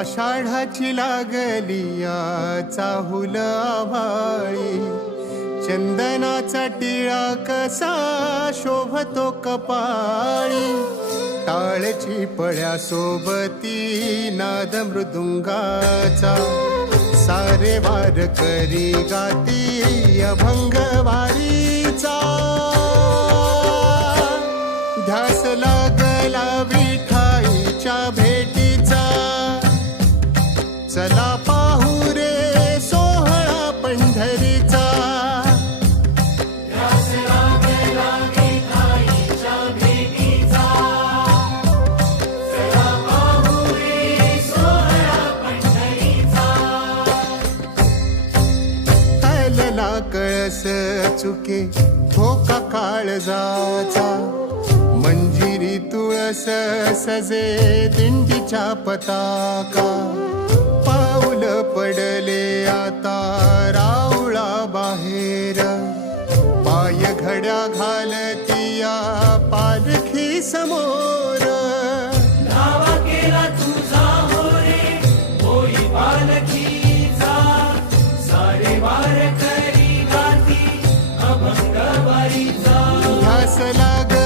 आषाढाची लागली या चाहुल आभाळी चंदनाचा टिळा कसा शोभतो कपाळी. टाळची पळ्या सोबती नाद मृदुंगाचा. सारे वार करी गाती अभंग वारीचा. कळस चुके धोका काळजाचा मंजिरी तुळस सजे दिंडीच्या पताका. पाऊल पडले आता रावळा बाहेर. पाय घड्या घालतिया पालखी समोर. ध्यास लागला